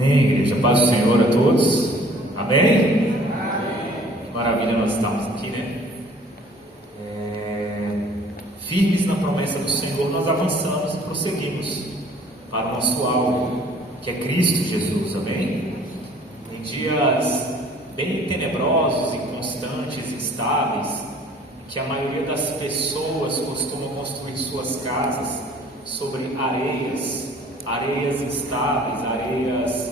Amém, igreja. Paz do Senhor a todos. Amém? Amém. Maravilha, nós estamos aqui, né? Firmes na promessa do Senhor, nós avançamos e prosseguimos para o nosso alvo, que é Cristo Jesus. Amém? Em dias bem tenebrosos, inconstantes, instáveis, que a maioria das pessoas costumam construir suas casas sobre areias instáveis, areias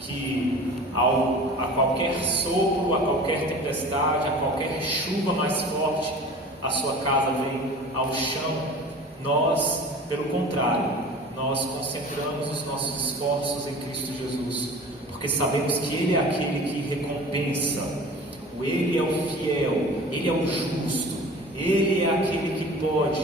que a qualquer sopro, a qualquer tempestade, a qualquer chuva mais forte, a sua casa vem ao chão. Nós, pelo contrário, nós concentramos os nossos esforços em Cristo Jesus, porque sabemos que Ele é aquele que recompensa, Ele é o fiel, Ele é o justo, Ele é aquele que pode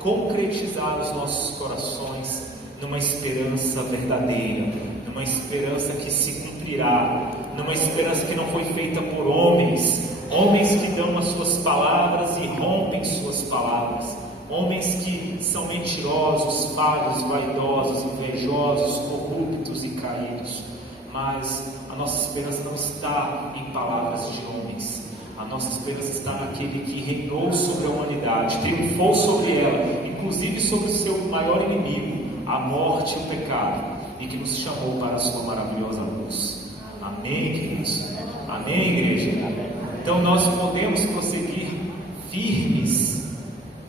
concretizar os nossos corações numa esperança verdadeira, numa esperança que se cumprirá, numa esperança que não foi feita por homens que dão as suas palavras e rompem suas palavras, homens que são mentirosos, falhos, vaidosos, invejosos, corruptos e caídos. Mas a nossa esperança não está em palavras de homens, a nossa esperança está naquele que reinou sobre a humanidade, triunfou sobre ela, inclusive sobre o seu maior inimigo, a morte e o pecado, e que nos chamou para a sua maravilhosa luz. Amém, queridos? Amém, igreja? Amém. Então nós podemos prosseguir firmes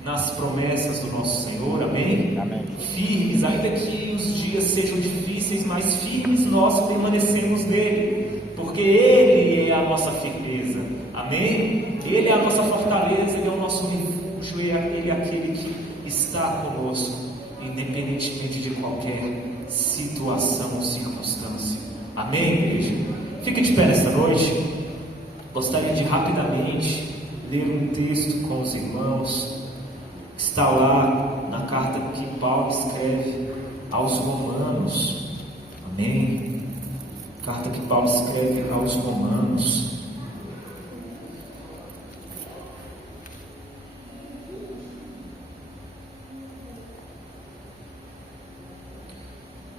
nas promessas do nosso Senhor. Amém? Amém. Firmes, ainda que os dias sejam difíceis, mas firmes nós permanecemos nele, porque Ele é a nossa firmeza. Amém? Ele é a nossa fortaleza, Ele é o nosso refúgio, Ele é aquele que está conosco, independentemente de qualquer situação ou circunstância. Amém, igreja? Fique de pé nesta noite. Gostaria de rapidamente ler um texto com os irmãos, que está lá na carta que Paulo escreve aos Romanos. Amém? Carta que Paulo escreve aos Romanos.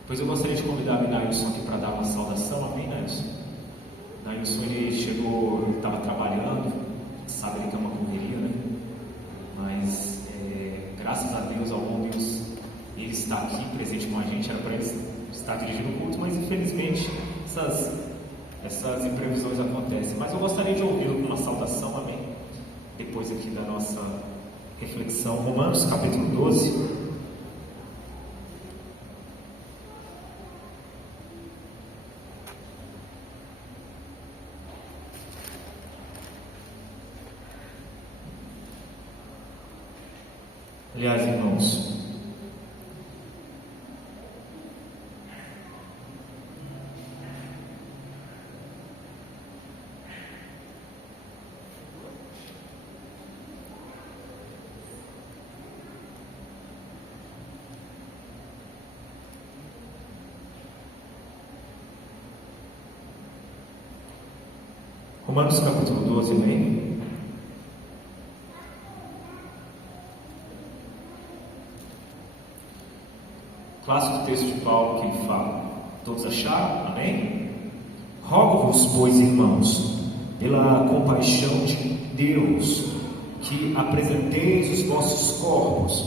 Pois eu gostaria de convidar o Nailson aqui para dar uma saudação. Amém, Nailson? Nailson, ele chegou, ele estava trabalhando, sabe que é uma correria, né? Mas graças a Deus, ao bom Deus, ele está aqui presente com a gente. Era para ele estar dirigindo o culto, mas infelizmente essas imprevisões acontecem. Mas eu gostaria de ouvi-lo com uma saudação, amém? Depois aqui da nossa reflexão. Romanos capítulo 12. Aliás, irmãos, Romanos capítulo 12, amém? Clássico texto de Paulo que ele fala. Todos acharam? Amém? Rogo-vos, pois, irmãos, pela compaixão de Deus, que apresenteis os vossos corpos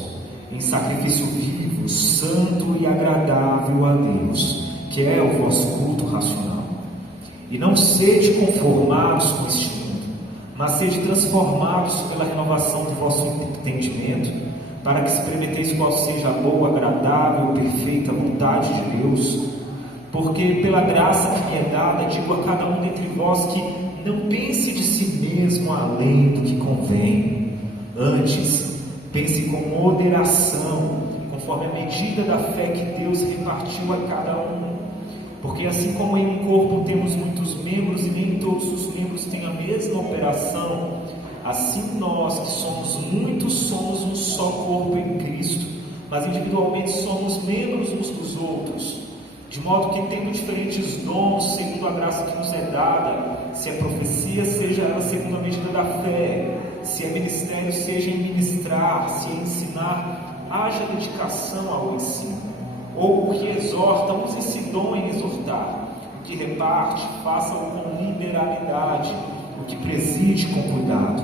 em sacrifício vivo, santo e agradável a Deus, que é o vosso culto racional. E não sede conformados com este mundo, mas sede transformados pela renovação do vosso entendimento, para que experimenteis qual seja a boa, agradável e perfeita vontade de Deus. Porque pela graça que me é dada, digo a cada um dentre vós que não pense de si mesmo além do que convém. Antes, pense com moderação, conforme a medida da fé que Deus repartiu a cada um. Porque assim como em um corpo temos muitos membros e nem todos os membros têm a mesma operação, assim nós que somos muitos somos um só corpo em Cristo, mas individualmente somos membros uns dos outros, de modo que tendo diferentes dons segundo a graça que nos é dada, se é profecia, seja ela segundo a medida da fé, se é ministério, seja em ministrar, se é ensinar, haja dedicação ao ensino, ou o que exorta, use esse dom em exortar, que reparte, faça-o com liberalidade, o que preside com cuidado,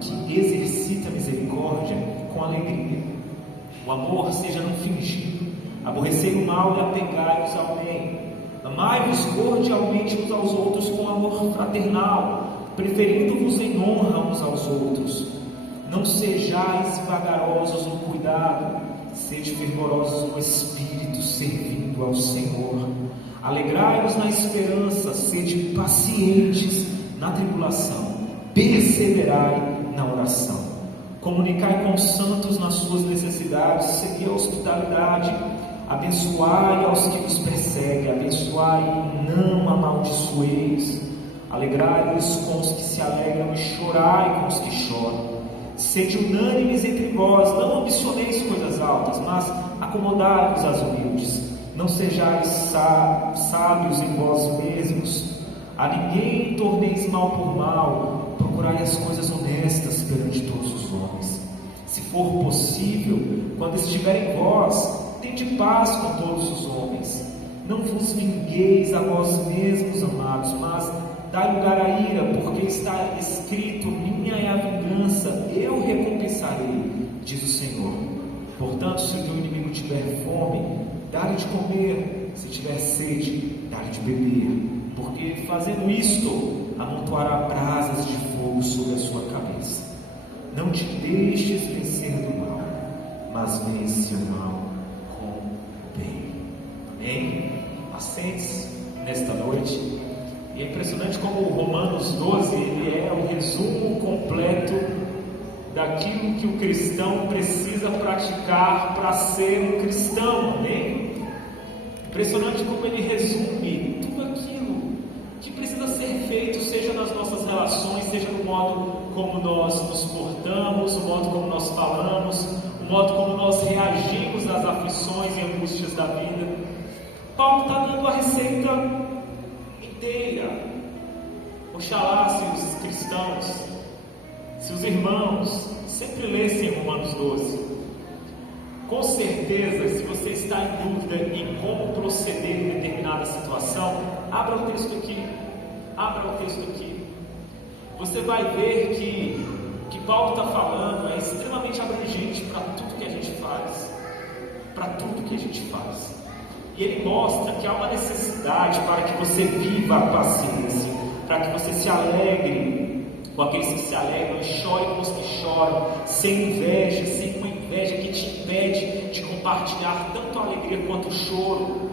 o que exercita a misericórdia com alegria. O amor seja não fingido, aborrecei o mal e apegai-vos ao bem. Amai-vos cordialmente uns aos outros com amor fraternal, preferindo-vos em honra uns aos outros. Não sejais vagarosos no cuidado, sede fervorosos no espírito, servindo ao Senhor. Alegrai-vos na esperança, sede pacientes na tribulação, perseverai na oração. Comunicai com os santos nas suas necessidades, segui a hospitalidade, abençoai aos que vos perseguem, abençoai e não amaldiçoeis. Alegrai-vos com os que se alegram e chorai com os que choram. Sede unânimes entre vós, não ambicioneis coisas altas, mas acomodai-vos às humildes. Não sejais sábios em vós mesmos, a ninguém torneis mal por mal, procurai as coisas honestas perante todos os homens. Se for possível, quando estiver em vós, tende paz com todos os homens. Não vos vingueis a vós mesmos, amados, mas dai lugar à ira, porque está escrito: minha é a vingança, eu recompensarei, diz o Senhor. Portanto, se o teu inimigo tiver fome, dá-lhe de comer, se tiver sede, dá-lhe de beber, porque fazendo isto, amontoará brasas de fogo sobre a sua cabeça. Não te deixes vencer do mal, mas vence o mal com o bem. Amém? Assente-se nesta noite. E é impressionante como o Romanos 12 ele é o resumo completo daquilo que o cristão precisa praticar para ser um cristão, amém? Impressionante como ele resume tudo aquilo que precisa ser feito, seja nas nossas relações, seja no modo como nós nos portamos, o modo como nós falamos, o modo como nós reagimos às aflições e angústias da vida. Paulo está dando a receita inteira. Oxalá se os cristãos, se os irmãos sempre lessem Romanos 12. Com certeza, se você está em dúvida em como proceder em determinada situação, abra o texto aqui. Abra o texto aqui. Você vai ver que o que Paulo está falando é extremamente abrangente para tudo que a gente faz. Para tudo que a gente faz. E ele mostra que há uma necessidade para que você viva a paciência, para que você se alegre com aqueles que se alegram e chore com os que choram, sem inveja, sem uma inveja que te impede de compartilhar tanto a alegria quanto o choro,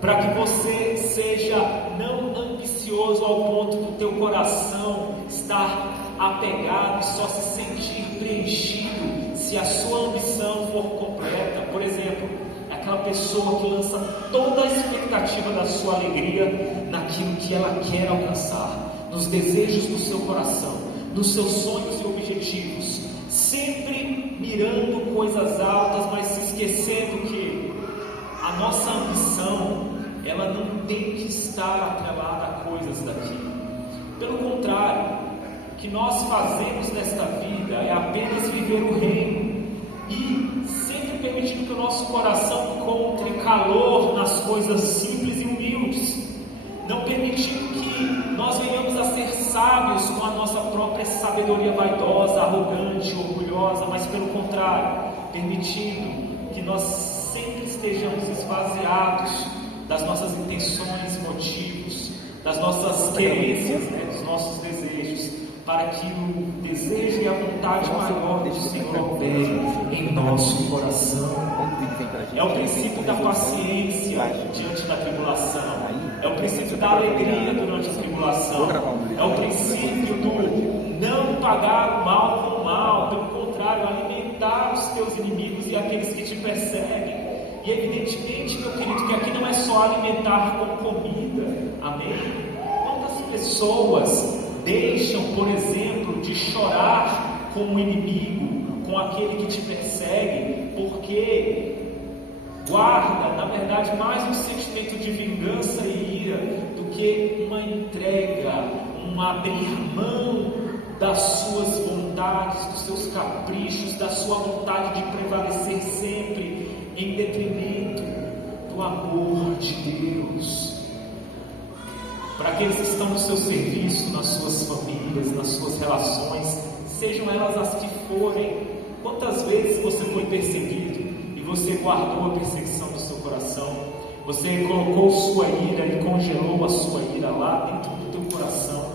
para que você seja não ambicioso ao ponto do teu coração estar apegado e só se sentir preenchido se a sua ambição for completa. Por exemplo, aquela pessoa que lança toda a expectativa da sua alegria naquilo que ela quer alcançar, nos desejos do seu coração, nos seus sonhos e objetivos, sempre mirando coisas altas, mas se esquecendo que a nossa ambição, ela não tem que estar atrelada a coisas daqui. Pelo contrário, o que nós fazemos nesta vida é apenas viver o reino e sempre permitindo que o nosso coração encontre calor nas coisas simples e humildes, não permitindo que nós venhamos a ser sábios com a nossa própria sabedoria vaidosa, arrogante, orgulhosa, mas pelo contrário, permitindo que nós sempre estejamos esvaziados das nossas intenções, motivos, das nossas querências, dos nossos desejos, para que o desejo e a vontade maior do Senhor opere em nosso coração. É o princípio da paciência diante da tribulação, é o princípio da alegria durante a tribulação, é o princípio do não pagar o mal com o mal, pelo contrário, alimentar os teus inimigos e aqueles que te perseguem. E evidentemente, meu querido, que aqui não é só alimentar com comida, amém? Quantas pessoas deixam, por exemplo, de chorar com o inimigo, com aquele que te persegue, porque guarda, na verdade, mais um sentimento de vingança e ira do que uma entrega, um abrir mão das suas vontades, dos seus caprichos, da sua vontade de prevalecer sempre em detrimento do amor de Deus. para aqueles que estão no seu serviço, nas suas famílias, nas suas relações, sejam elas as que forem. Quantas vezes você foi perseguido e você guardou a perseguição do seu coração? Você colocou sua ira e congelou a sua ira lá dentro do teu coração.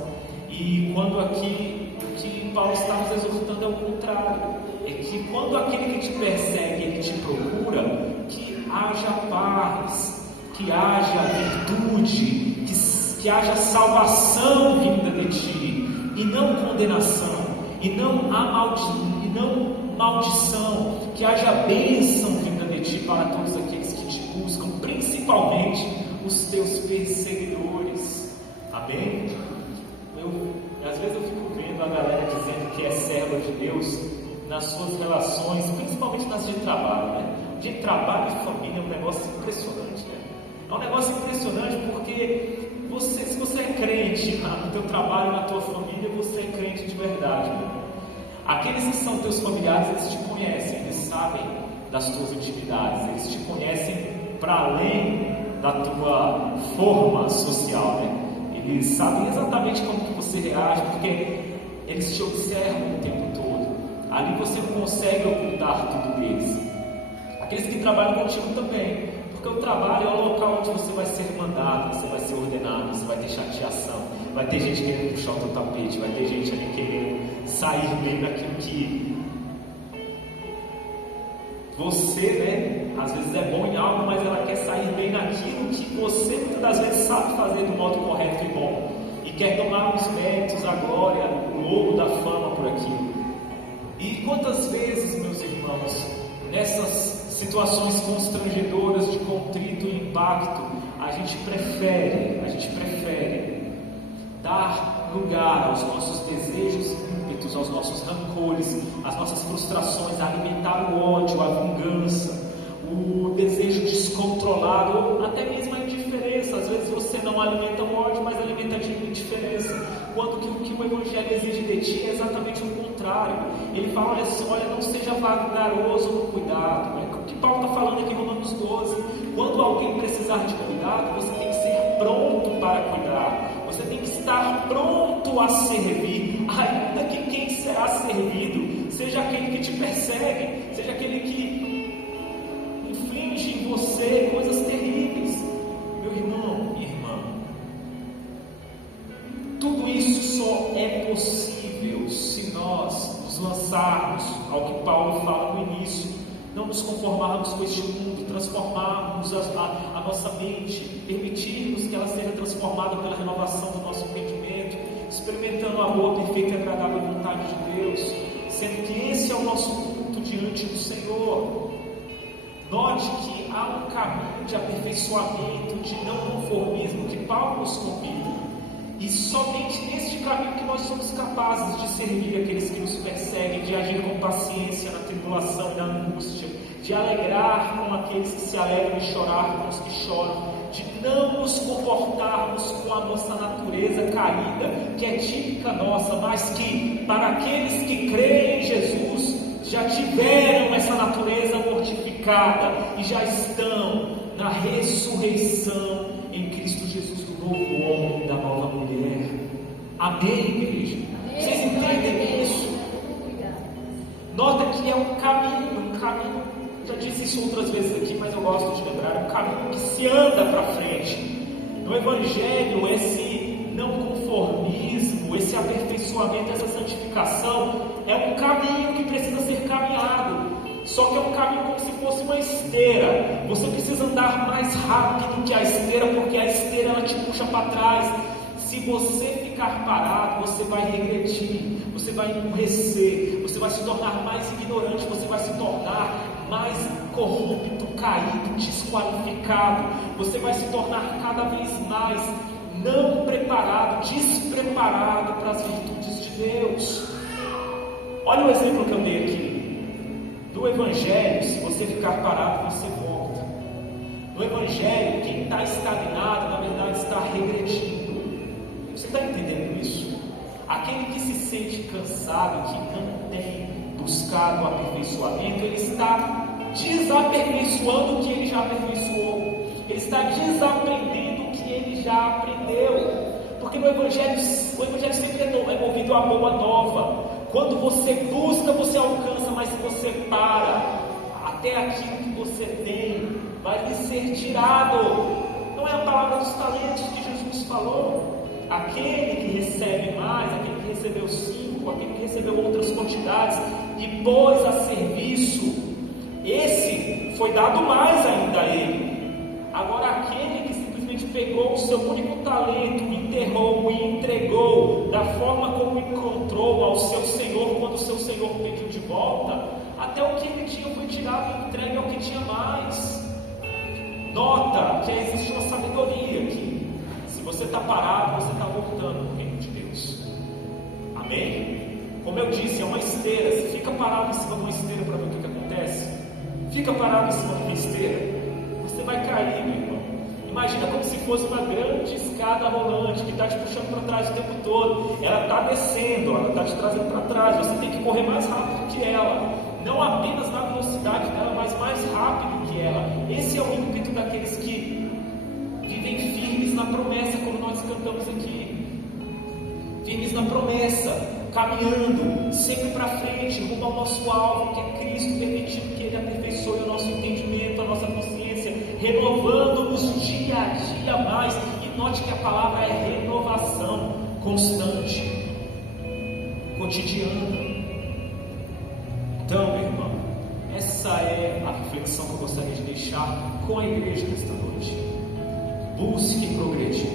E quando aqui, o que Paulo está nos exortando é o contrário. É que quando aquele que te persegue, ele te procura, que haja paz, que haja virtude, que haja salvação vinda de ti, e não condenação, e não maldição, que haja bênção vinda de ti para todos aqueles que te buscam, principalmente os teus perseguidores. Amém? Às vezes eu fico vendo a galera dizendo que é serva de Deus nas suas relações, principalmente nas de trabalho, né? De trabalho e família é um negócio impressionante, né? É um negócio impressionante porque se você é crente no teu trabalho, na tua família, você é crente de verdade, né? Aqueles que são teus familiares, eles te conhecem, eles sabem das tuas intimidades, eles te conhecem para além da tua forma social, né? Eles sabem exatamente como que você reage, porque eles te observam o tempo todo. Ali você não consegue ocultar tudo deles. Aqueles que trabalham contigo também, porque o trabalho é o local onde você vai ser mandado, você vai ser ordenado, você vai ter chateação, vai ter gente querendo puxar o teu tapete, vai ter gente ali querendo sair bem daquilo que você, né, às vezes é bom em algo, mas ela quer sair bem naquilo que você muitas das vezes sabe fazer do modo correto e bom, e quer tomar os méritos, a glória, o louro da fama por aquilo. E quantas vezes, meus irmãos, nessas situações constrangedoras de contrito e impacto, a gente prefere dar lugar aos nossos desejos, ímpetos, aos nossos rancores, às nossas frustrações, alimentar o ódio, a vingança, o desejo descontrolado, ou até mesmo a indiferença. Às vezes você não alimenta o ódio, mas alimenta a indiferença, quando que o que o Evangelho exige de ti é exatamente o contrário. Ele fala, olha, não seja vagaroso no cuidado. O que Paulo está falando aqui em Romanos 12, quando alguém precisar de cuidado, você tem que ser pronto para cuidar, você tem que estar pronto a servir, ainda que quem será servido seja aquele que te persegue, seja aquele que inflige em você coisas terríveis. Meu irmão e irmã, tudo isso só é possível se nós nos lançarmos ao que Paulo fala no início, não nos conformarmos com este mundo, transformarmos a nossa mente, permitirmos que ela seja transformada pela renovação do nosso entendimento, experimentando a boa, perfeita e agradável vontade de Deus, sendo que esse é o nosso culto diante do Senhor. Note que há um caminho de aperfeiçoamento, de não conformismo que Paulo nos convida, e somente neste caminho que nós somos capazes de servir aqueles que nos perseguem, de agir com paciência na tribulação e na angústia, de alegrar com aqueles que se alegram e chorar com os que choram, de não nos comportarmos com a nossa natureza caída, que é típica nossa, mas que para aqueles que creem em Jesus já tiveram essa natureza mortificada e já estão na ressurreição em Cristo Jesus, do novo homem e da nova mulher. Amém, igreja? Vocês entendem isso? Nota que é um caminho, já disse isso outras vezes aqui, mas eu gosto de lembrar, é um caminho que se anda para frente. No Evangelho, esse não conformismo, esse aperfeiçoamento, essa santificação, é um caminho que precisa ser caminhado. Só que é um caminho como se fosse uma esteira. Você precisa andar mais rápido que a esteira, porque a esteira ela te puxa para trás. Se você ficar parado, você vai regredir, você vai emburrecer, você vai se tornar mais ignorante, você vai se tornar mais corrupto, caído, desqualificado. Você vai se tornar cada vez mais não preparado, despreparado para as virtudes de Deus. Olha o exemplo que eu dei aqui. No Evangelho, se você ficar parado, você volta. No Evangelho, quem está estagnado, na verdade, está regredindo. Você está entendendo isso? Aquele que se sente cansado, que não tem buscado o aperfeiçoamento, ele está desaperfeiçoando o que ele já aperfeiçoou. Ele está desaprendendo o que ele já aprendeu. Porque o Evangelho sempre é movido à boa nova. Quando você busca, você alcança, mas se você para, até aquilo que você tem vai lhe ser tirado. Não é a palavra dos talentos que Jesus falou? Aquele que recebe mais, aquele que recebeu 5, aquele que recebeu outras quantidades e pôs a serviço, esse foi dado mais ainda a ele. Agora aquele que simplesmente pegou o seu único talento, enterrou e entregou da forma como encontrou ao seu Senhor, quando o seu Senhor pediu de volta, até o que ele tinha foi tirado e entregue ao que tinha mais. Nota que existe uma sabedoria aqui. Se você está parado, você está voltando no reino de Deus. Amém? Como eu disse, é uma esteira. Você fica parado em cima de uma esteira para ver o que acontece. Fica parado em cima de uma esteira, você vai cair, meu irmão. Imagina como se fosse uma grande escada rolante que está te puxando para trás o tempo todo. Ela está descendo, ela está te trazendo para trás. Você tem que correr mais rápido que ela. Não apenas na velocidade dela, mas mais rápido que ela. Esse é o ímpeto daqueles que vivem firmes na promessa, como nós cantamos aqui. Firmes na promessa, caminhando sempre para frente, rumo ao nosso alvo, que é Cristo, permitindo que Ele aperfeiçoe o nosso entendimento, a nossa consciência, renovando-nos dia a dia mais. E note que a palavra é renovação constante, cotidiana. Então, meu irmão, essa é a reflexão que eu gostaria de deixar com a igreja nesta noite. Busque progredir,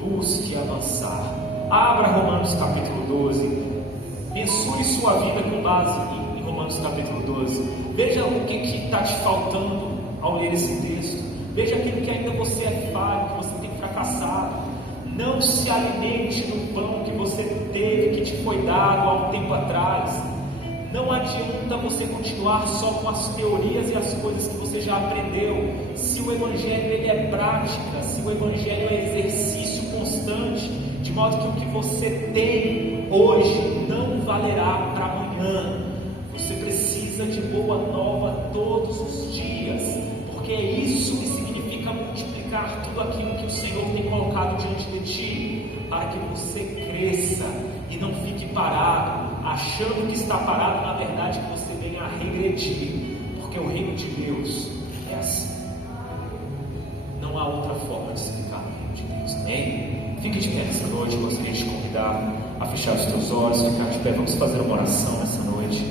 busque avançar. Abra Romanos capítulo 12, mensure sua vida com base em Romanos capítulo 12. Veja o que está te faltando ao ler esse texto. Veja aquilo que ainda você é falho, que você tem fracassado. Não se alimente do pão que você teve, que te foi dado há um tempo atrás. Não adianta você continuar só com as teorias e as coisas que você já aprendeu. Se o Evangelho ele é prática, se o Evangelho é exercício constante, de modo que o que você tem hoje não valerá para amanhã. Você precisa de boa nova todos os dias, porque é isso que significa multiplicar tudo aquilo que o Senhor tem colocado diante de ti, para que você cresça e não fique parado, achando que está parado, na verdade que você venha a regredir, porque o reino de Deus é assim. Não há outra forma de explicar o reino de Deus, amém? Fique de pé nessa noite, eu gostaria de te convidar a fechar os teus olhos, ficar de pé, vamos fazer uma oração nessa noite.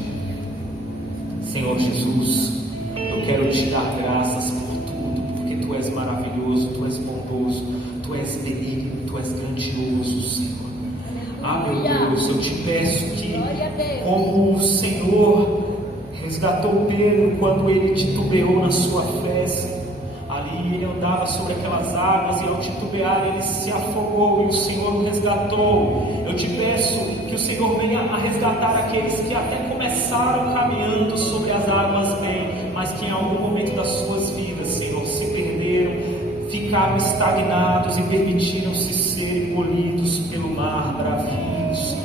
Senhor Jesus, eu quero te dar graças por tudo, porque Tu és maravilhoso, Tu és bondoso, Tu és benigno, Tu és grandioso, Senhor. Ah, meu Deus, eu te peço que, como o Senhor resgatou Pedro quando ele titubeou na sua fé, ali ele andava sobre aquelas águas e ao titubear ele se afogou e o Senhor o resgatou. Eu te peço que o Senhor venha a resgatar aqueles que até começaram caminhando sobre as águas bem, mas que em algum momento das suas vidas, Senhor, se perderam, ficaram estagnados e permitiram-se ser engolidos pelo mar bravio, Senhor.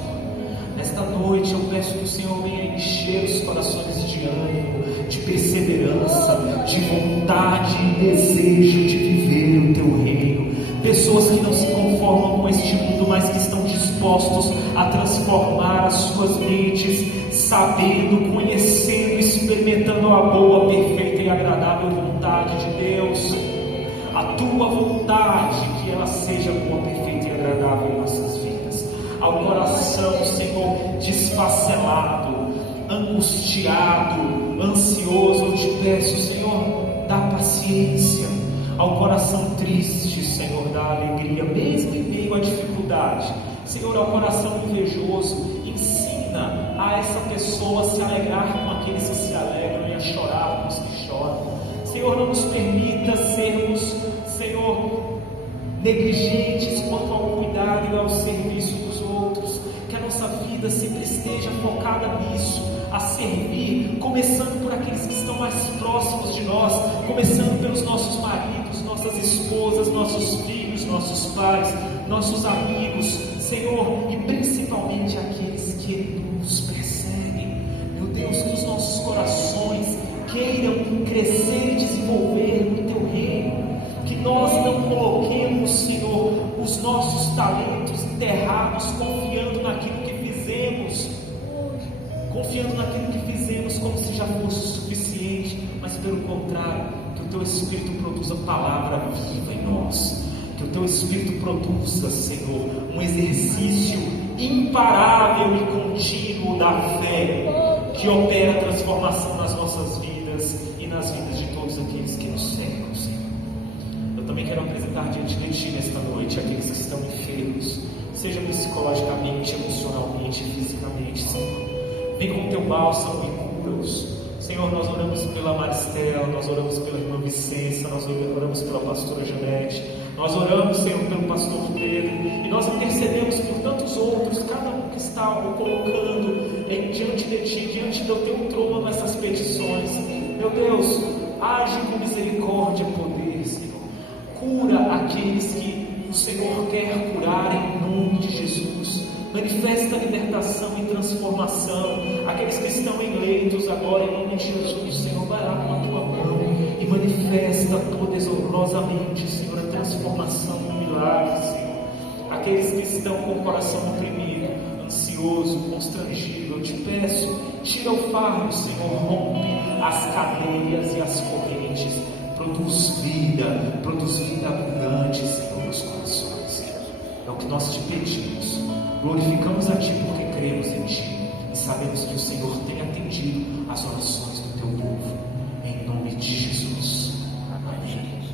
Nesta noite eu peço que o Senhor venha encher os corações de ânimo, de perseverança, de vontade e desejo de viver o Teu reino. Pessoas que não se conformam com este mundo, mas que estão dispostos a transformar as suas mentes, sabendo, conhecendo, experimentando a boa, perfeita e agradável vontade de Deus. A Tua vontade, que ela seja boa, perfeita e agradável em nossas vidas. Ao coração, Senhor, desfacelado, angustiado, ansioso, eu te peço, Senhor, dá paciência. Ao coração triste, Senhor, dá alegria, mesmo em meio à dificuldade. Senhor, ao coração invejoso, ensina a essa pessoa a se alegrar com aqueles que se alegram e a chorar com os que choram. Senhor, não nos permita sermos, Senhor, negligentes quanto ao cuidado e ao serviço dos outros. Que a nossa vida sempre esteja focada nisso, a servir, começando por aqueles que estão mais próximos de nós, começando pelos nossos maridos, nossas esposas, nossos filhos, nossos pais, nossos amigos, Senhor, e principalmente aqueles que nos perseguem. Meu Deus, que os nossos corações queiram crescer e desenvolver no Teu reino, que nós não coloquemos, Senhor, os nossos talentos enterrados, confiando naquilo que fizemos, como se já fosse o suficiente, mas pelo contrário, que o Teu Espírito produza palavra viva em nós, que o Teu Espírito produza, Senhor, um exercício imparável e contínuo da fé, que opera a transformação nas nossas vidas e nas vidas de todos aqueles que nos cercam, Senhor. Eu também quero apresentar diante de Ti nesta noite aqueles que estão enfermos, seja psicologicamente, emocionalmente, fisicamente, Senhor. Vem com o Teu bálsamo e cura-os. Senhor, nós oramos pela Maristela, nós oramos pela irmã Vicência, nós oramos pela pastora Janete, nós oramos, Senhor, pelo pastor Pedro, e nós intercedemos por tantos outros, cada um que está colocando diante de Ti, diante do Teu trono, essas petições. Meu Deus, age com misericórdia e poder, Senhor. Cura aqueles que o Senhor quer curar em nome de Jesus. Manifesta libertação e transformação. Aqueles que estão em leitos agora, em nome de Jesus, Senhor, vai lá com a Tua mão e manifesta poderosamente, Senhor, a transformação no milagre, Senhor. Aqueles que estão com o coração oprimido, ansioso, constrangido, eu te peço, tira o fardo, Senhor, rompe as cadeias e as correntes, produz vida abundante, Senhor, nos corações, Senhor. É o que nós te pedimos. Glorificamos a Ti porque cremos em Ti e sabemos que o Senhor tem atendido as orações do Teu povo. Em nome de Jesus. Amém.